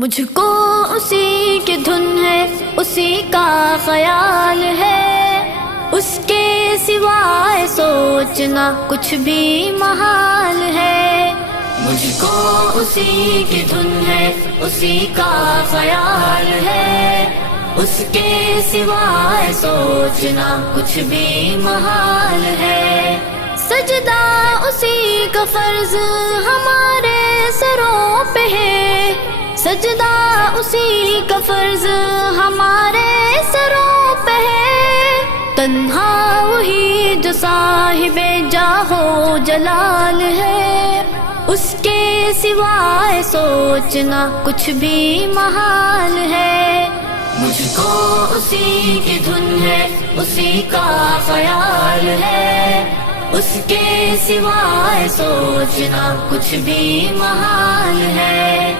مجھ کو اسی کی دھن ہے، اسی کا خیال ہے، اس کے سوائے سوچنا کچھ بھی محال ہے۔ مجھ کو اسی کی دھن ہے، اسی کا خیال ہے، اس کے سوائے سوچنا کچھ بھی محال ہے۔ سجدہ اسی کا فرض ہمارے سروں پہ ہے، سجدہ اسی کا فرض ہمارے سروں پہ ہے۔ تنہا وہی جو صاحب جاہ و جلال ہے، اس کے سوائے سوچنا کچھ بھی محال ہے۔ مجھ کو اسی کی دھن ہے، اسی کا خیال ہے، اس کے سوائے سوچنا کچھ بھی محال ہے۔